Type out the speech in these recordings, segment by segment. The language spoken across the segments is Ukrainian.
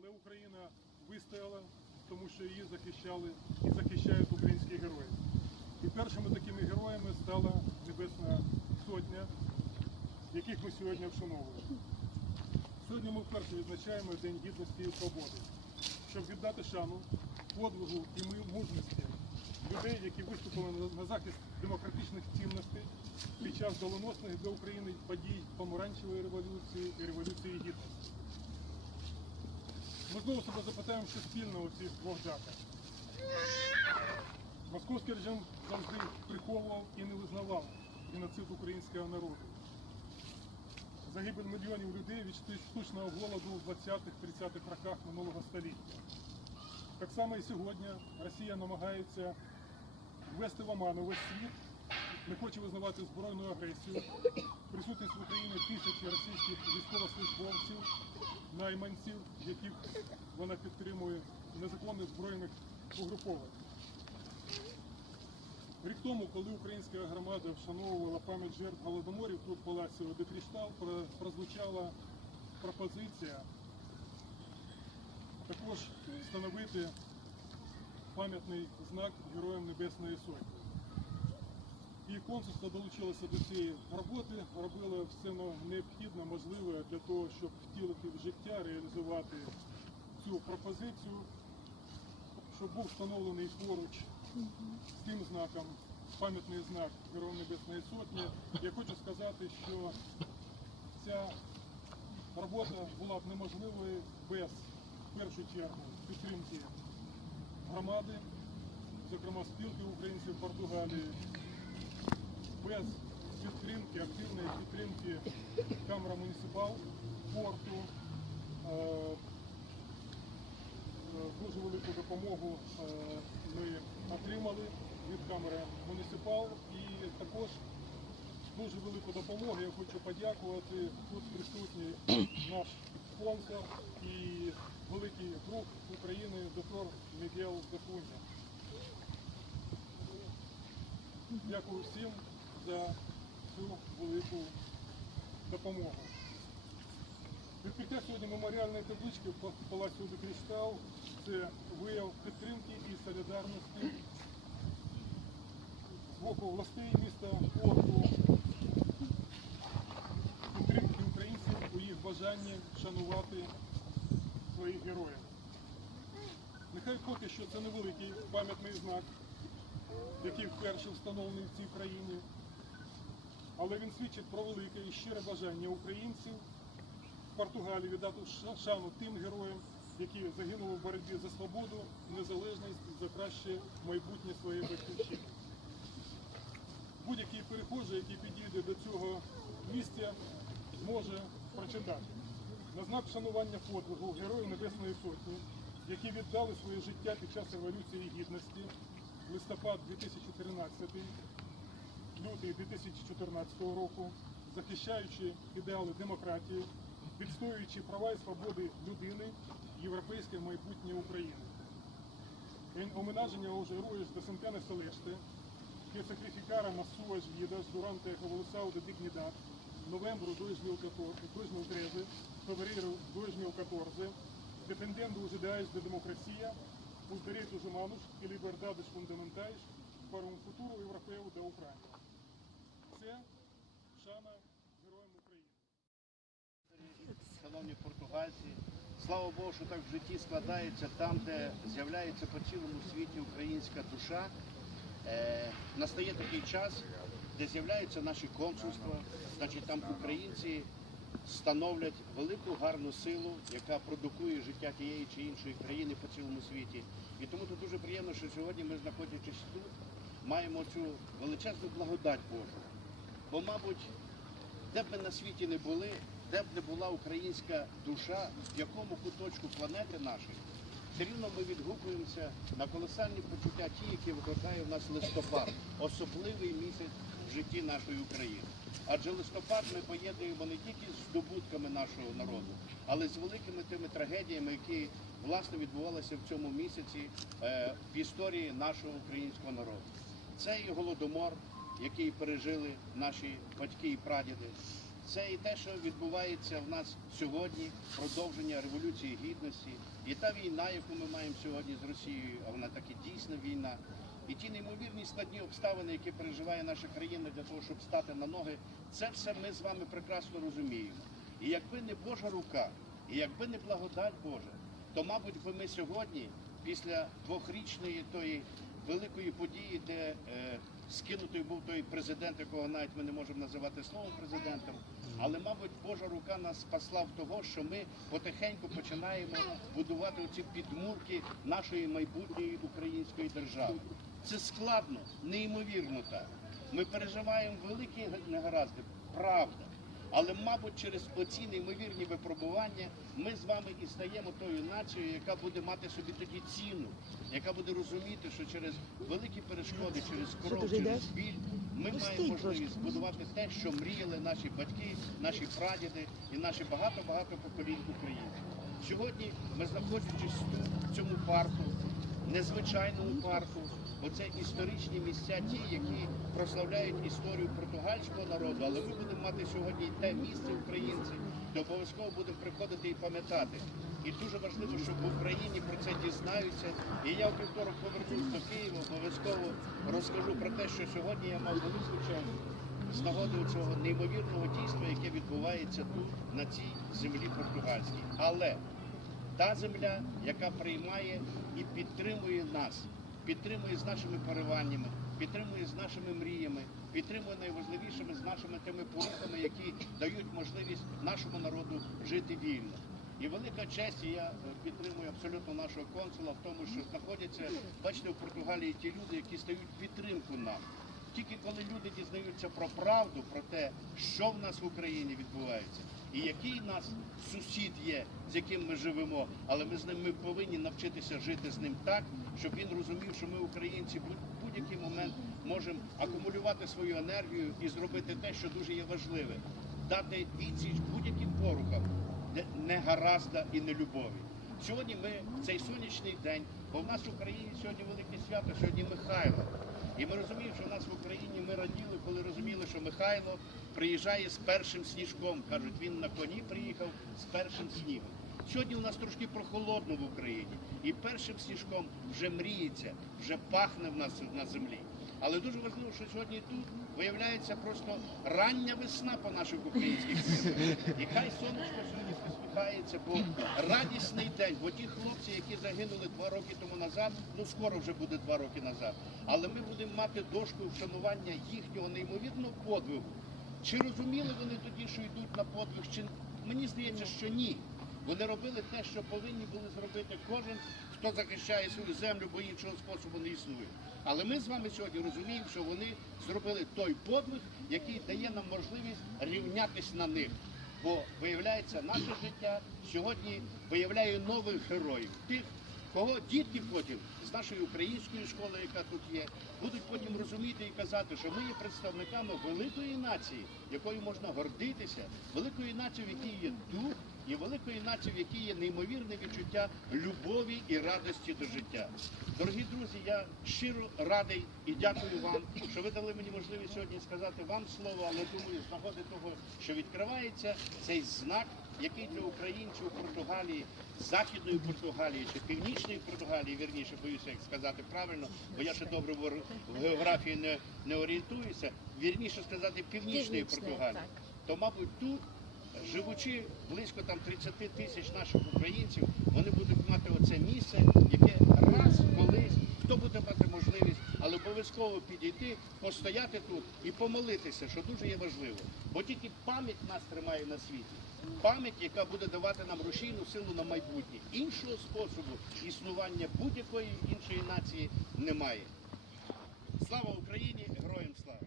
Але Україна вистояла, тому що її захищали і захищають українські герої. І першими такими героями стала Небесна Сотня, яких ми сьогодні вшановуємо. Сьогодні ми вперше відзначаємо День Гідності і Свободи, щоб віддати шану, подвигу і мужності людей, які виступили на- захист демократичних цінностей під час доленосних для України подій помаранчевої революції і революції гідності. Знову себе запитаємо, що спільно у цих двох датах. Московський режим завжди приховував і не визнавав геноцид українського народу. Загибель мільйонів людей від штучного голоду у 20-30-х роках минулого століття. Так само і сьогодні Росія намагається ввести в оману весь світ, не хоче визнавати збройну агресію, присутність в Україні тисячі російських військовослужбовців, найманців, яких вона підтримує незаконних збройних угруповань. Рік тому, коли українська громада вшановувала пам'ять жертв голодоморів, тут в Палаці де Криштал про- прозвучала пропозиція також встановити пам'ятний знак Героям Небесної Сотні. І консульство долучилося до цієї роботи, робило все необхідне, можливе для того, щоб втілити в життя, реалізувати цю пропозицію, щоб був встановлений поруч з тим знаком пам'ятний знак Героям Небесної Сотні. Я хочу сказати, що ця робота була б неможливою без в першу чергу підтримки громади, зокрема спілки українців Португалії, без підтримки, активної підтримки Камера муніципал порту. Е, е, Дуже велику допомогу е, ми отримали від камери муніципал і також дуже велику допомогу. Я хочу подякувати. Тут присутній наш спонсор і великий друг України доктор Мігел Дефуня. Дякую всім за цю велику допомогу. Відкриття сьогодні меморіальної таблички по Палаці де Криштал це вияв підтримки і солідарності з боку властей міста Порту, підтримки українців у їх бажанні шанувати своїх героїв. Нехай поки що це невеликий пам'ятний знак, який вперше встановлений в цій країні, але він свідчить про велике і щире бажання українців в Португалії віддати шану тим героям, які загинули в боротьбі за свободу, незалежність, за краще майбутнє своєї батьківщини. Будь-який перехожий, який підійде до цього місця, зможе прочитати. На знак вшанування подвигу Героїв Небесної Сотні, які віддали своє життя під час Революції Гідності, листопад 2013, лютий 2014 року, захищаючи ідеали демократії, відстоюючи права і свободи людини, європейське майбутнє України. Heróis da centena celeste que sacrificaram as suas vidas durante a Revolução da Dignidade, novembro de 2014, 2013, fevereiro de 2014, defendendo os ideais da democracia, os direitos humanos e liberdades fundamentais para um futuro europeu da Ucrânia. Це шана героям України. Шановні португальці, слава Богу, що так в житті складається там, де з'являється по цілому світі українська душа. Е, настає такий час, де з'являються наші консульства, значить там українці становлять велику гарну силу, яка продукує життя тієї чи іншої країни по цілому світі. І тому тут дуже приємно, що сьогодні ми, знаходячись тут, маємо цю величезну благодать Божу. Бо, мабуть, де б ми на світі не були, де б не була українська душа, в якому куточку планети нашої, все рівно ми відгукуємося на колосальні почуття ті, які викликає в нас листопад, особливий місяць в житті нашої України. Адже листопад ми поєднуємо не тільки з здобутками нашого народу, але з великими тими трагедіями, які власне відбувалися в цьому місяці е, в історії нашого українського народу. Це і голодомор, який пережили наші батьки і прадіди. це і те, що відбувається в нас сьогодні, продовження Революції Гідності, і та війна, яку ми маємо сьогодні з Росією, а вона таки дійсна війна. І ті неймовірні складні обставини, які переживає наша країна для того, щоб стати на ноги, це все ми з вами прекрасно розуміємо. І якби не Божа рука, і якби не благодать Божа, то, мабуть, би ми сьогодні, після двохрічної тої великої події, де е, скинутий був той президент, якого навіть ми не можемо називати словом президентом, але, мабуть, Божа рука нас спасла в того, що ми потихеньку починаємо будувати оці підмурки нашої майбутньої української держави. Це складно, неймовірно так. Ми переживаємо великі негаразди, правда. Але, мабуть, через оці неймовірні випробування ми з вами і стаємо тою нацією, яка буде мати собі тоді ціну, яка буде розуміти, що через великі перешкоди, через кров, через біль, ми маємо можливість збудувати те, що мріяли наші батьки, наші прадіди і наші багато-багато поколінь українців. Сьогодні ми знаходячись в цьому парку, незвичайному парку, бо це історичні місця, ті, які прославляють історію португальського народу, але ми будемо мати сьогодні те місце українці, де обов'язково будемо приходити і пам'ятати. І дуже важливо, щоб в Україні про це дізнаються. І я в півторок повернусь до Києва, обов'язково розкажу про те, що сьогодні я мав велику честь з нагоди цього неймовірного дійства, яке відбувається тут, на цій землі португальській. Але та земля, яка приймає і підтримує нас, підтримує з нашими пориваннями, підтримує з нашими мріями, підтримує найважливішими з нашими тими порухами, які дають можливість нашому народу жити вільно. І велика честь, і я е, підтримую абсолютно нашого консула в тому, що знаходяться, бачите, в Португалії ті люди, які стають підтримку нам. Тільки коли люди дізнаються про правду, про те, що в нас в Україні відбувається, і який нас сусід є, з яким ми живемо, але ми з ним ми повинні навчитися жити з ним так, щоб він розумів, що ми, українці, в будь-який момент можемо акумулювати свою енергію і зробити те, що дуже є важливе, дати відсіч будь-яким порухам, негаразда і нелюбові. Сьогодні ми в цей сонячний день, бо в нас в Україні сьогодні велике свято, сьогодні Михайло. І ми розуміємо, що в нас в Україні ми раділи, коли розуміли, що Михайло приїжджає з першим сніжком. Кажуть, він на коні приїхав з першим снігом. Сьогодні у нас трошки прохолодно в Україні, і першим сніжком вже мріється, вже пахне в нас на землі. Але дуже важливо, що сьогодні тут виявляється просто рання весна по наших українських землях. І хай сонечко сьогодні посміхається, бо радісний день, бо ті хлопці, які загинули два роки тому назад, ну скоро вже буде два роки назад. Але ми будемо мати дошку вшанування їхнього неймовірного подвигу. Чи розуміли вони тоді, що йдуть на подвиг? Чи мені здається, що ні. Вони робили те, що повинні були зробити кожен, хто захищає свою землю, бо іншого способу не існує. Але ми з вами сьогодні розуміємо, що вони зробили той подвиг, який дає нам можливість рівнятись на них. Бо виявляється, наше життя сьогодні виявляє нових героїв, тих, кого дітки потім з нашої української школи, яка тут є, будуть потім розуміти і казати, що ми є представниками великої нації, якою можна гордитися, великої нації, в якій є дух, і великої нації, в якій є неймовірне відчуття любові і радості до життя. Дорогі друзі, я щиро радий і дякую вам, що ви дали мені можливість сьогодні сказати вам слово, але думаю, з нагоди того, що відкривається цей знак, який для українців у Португалії, західної Португалії чи північної Португалії, вірніше боюся як сказати правильно, бо я ще добре в географії не, не орієнтуюся. Вірніше сказати північної Португалії. так. То, мабуть, тут живучи близько там 30 тисяч наших українців, вони будуть мати оце місце, яке раз колись хто буде мати можливість, але обов'язково підійти, постояти тут і помолитися, що дуже є важливо. Бо тільки пам'ять нас тримає на світі. Пам'ять, яка буде давати нам рушійну силу на майбутнє. Іншого способу існування будь-якої іншої нації немає. Слава Україні! Героям слава!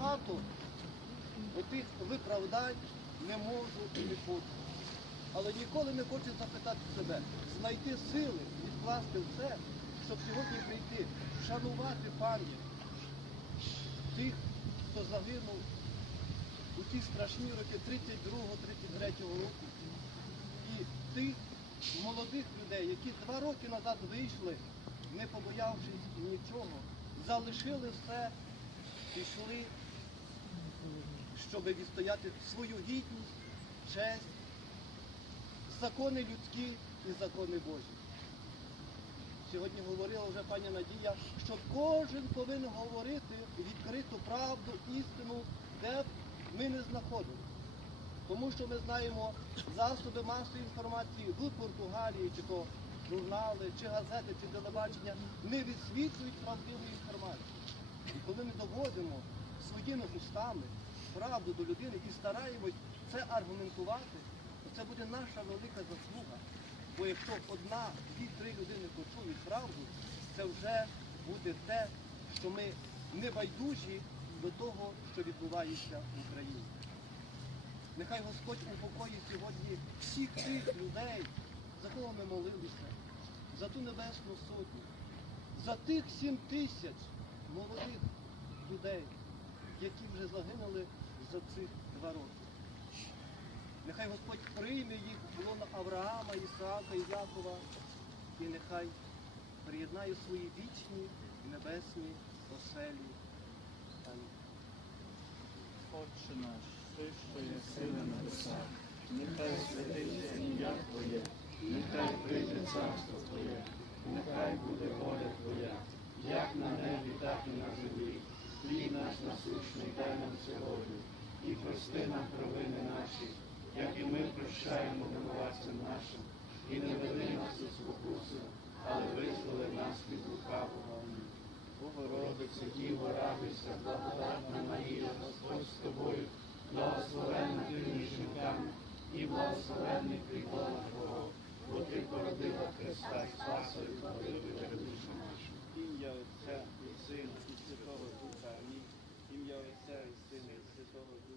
Багато отих виправдань не можу і не хочу. Але ніколи не хочу запитати себе, знайти сили, відкласти все, щоб сьогодні прийти, вшанувати пам'ять тих, хто загинув у ті страшні роки 32-33 року. І тих молодих людей, які два роки назад вийшли, не побоявшись нічого, залишили все, пішли, щоб відстояти свою гідність, честь, закони людські і закони Божі. Сьогодні говорила вже пані Надія, що кожен повинен говорити відкриту правду, істину, де б ми не знаходилися. Тому що ми знаємо засоби масової інформації в Португалії, чи то журнали, чи газети, чи телебачення не висвітлюють правдиву інформацію. І коли ми доводимо своїми устами правду до людини і стараємось це аргументувати, то це буде наша велика заслуга. Бо якщо одна, дві, три людини почують правду, це вже буде те, що ми не байдужі до того, що відбувається в Україні. Нехай Господь упокоїть сьогодні всіх тих людей, за кого ми молилися, за ту небесну сотню, за тих сім тисяч молодих людей, які вже загинули за цих два роки. Нехай Господь прийме їх в лоно Авраама, Ісаака і Якова, і нехай приєднає свої вічні і небесні оселі. Амінь. Отче наш, ти, що є сили на небесах, нехай святиться ім'я Твоє, нехай прийде царство Твоє, нехай буде воля Твоя, як на небі, так і на землі. Хліб наш насущний дай нам сьогодні, і прости нам провини наші, як і ми прощаємо винуватцям нашим, і не веди нас у спокусу, але визволи нас від лукавого. Богородице, Діво, радуйся, благодатна Марія, Господь з тобою, благословенна ти між жінками, і благословенний приклад Твого, бо ти породила Христа і Спаса і благодивила душу нашу. Ім'я Отця і Сина, і Святого Духа. Амінь. Ім'я Отця і Сина, і Святого Духа.